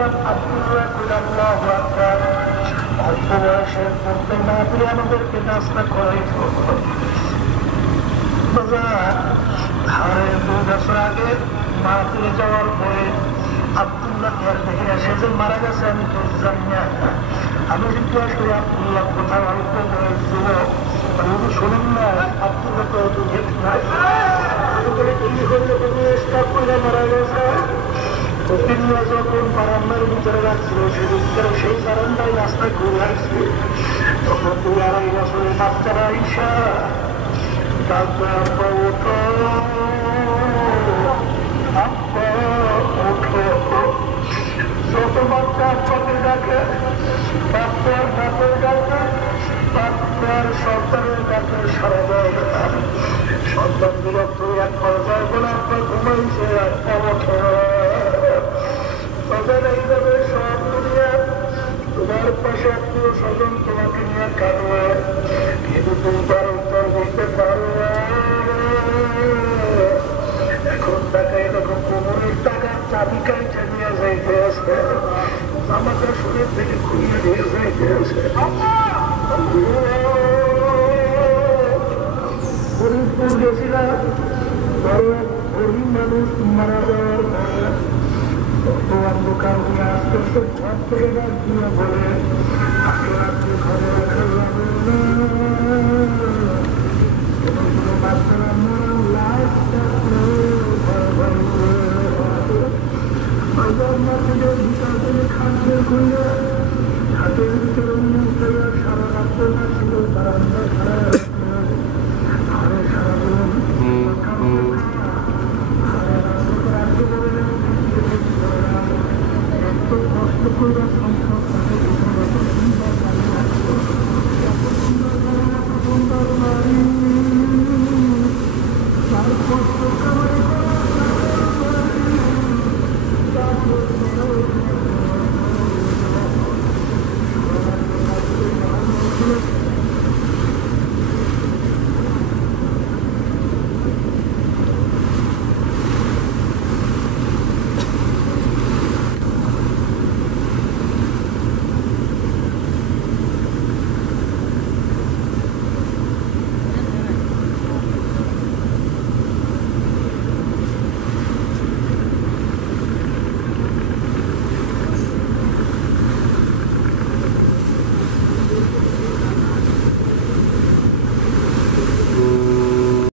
কইলাম আব্দুল্লাহ কইলাম আল্লাহু আকবার। অল্প বয়সের মধ্যে না পেরে আমাদেরকে নাস্তা করাইত। হারে 2 বছর আগে মা ফিরে যাওয়ার পরে আব্দুল্লাহ আর দেখি না, সে যে মারা গেছে আমি তো জানি না। আমি জিজ্ঞাসা করি আব্দুল্লাহ কোথায়, অল্প বয়স যুবক, শোনেন না আব্দুল্লাহ তো নাই কি হইলে তুমি স্টাফ করে মারা গেছে। তো তিনি যখন বারান্দার ভিতরে রাখছিল সেই বারান্দায় রাস্তায় ঘুরে আসছে, তখন 2-2.5 বছরের বাচ্চারা ঈশা ডাকবে আব্বা ওঠো, আব্বা ওঠো। যত বাচ্চা আব্বাকে ডাকে, বাচ্চার বাপের ডাকে, বাচ্চার সন্তানের ডাকে সারা দেয় না। সন্তান বিরক্ত এক পর্যায়ে বলে আব্বা ঘুমাইছে, আব্বা ওঠো। তখন এইভাবে সব দুনিয়া তোমার পাশে আত্মীয় স্বজন তোমাকে নিয়ে কাঁদবে, কিন্তু তুমি তার উত্তর বলতে পারো না। এখন টাকায় দেখো কোমরের টাকার চাবিকায় চালিয়ে যাইতে আছে, আমাকে শরীর থেকে খুলিয়ে দিয়ে যাইতে আছে। ফরিদপুর গেছিলাম, বড় গরিব মানুষ মারা যাওয়ার পরে অন্ধকার হয়ে আস্তে আস্তে ঘর থেকে ডাক দিয়ে বলে আজকে রাত্রে ঘরে রাখা যাবে না, কোনো বাচ্চারা মারা লাশ ভিতর থেকে খাদ্য খুলে হাতের ভিতরে সারা রাত্রে না ছিল